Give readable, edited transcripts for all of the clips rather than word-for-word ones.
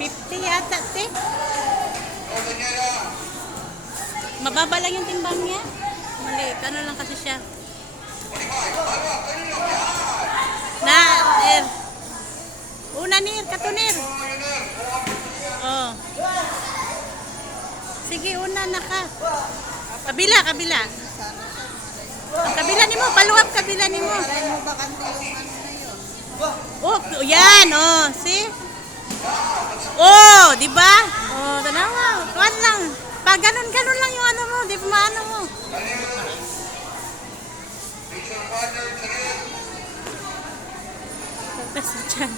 50 yata, te. Mababa lang yung timbang niya. Maliit. Ano lang kasi siya. Na, Nir. Una, Nir. Katunir. Oh. Sige, una na ka. Kabila, kabila. Ang kabila ni mo. Paluhap kabila ni mo. Oh, yan. Oh, see? Oh, di ba? Oh, tanawa. Kuan lang. Pag ganun lang yung ano mo, di ba maano mo? Tapos dyan.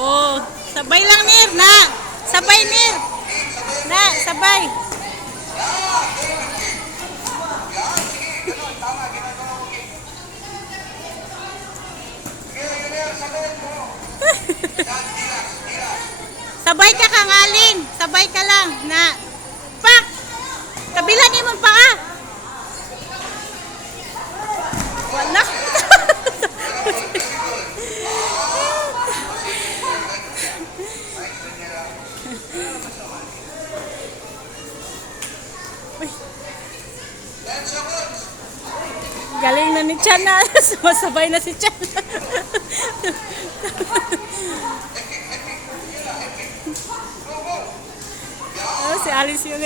Oh, sabay lang Nir, na. Sabay Nir. Na, sabay. Sabay ka kangalin. Sabay ka lang, na. Pak. Kabila ni mo pa ka. Wala. Galing na ni Chan na. Sumasabay na si Chan. Oh, si Alice yun.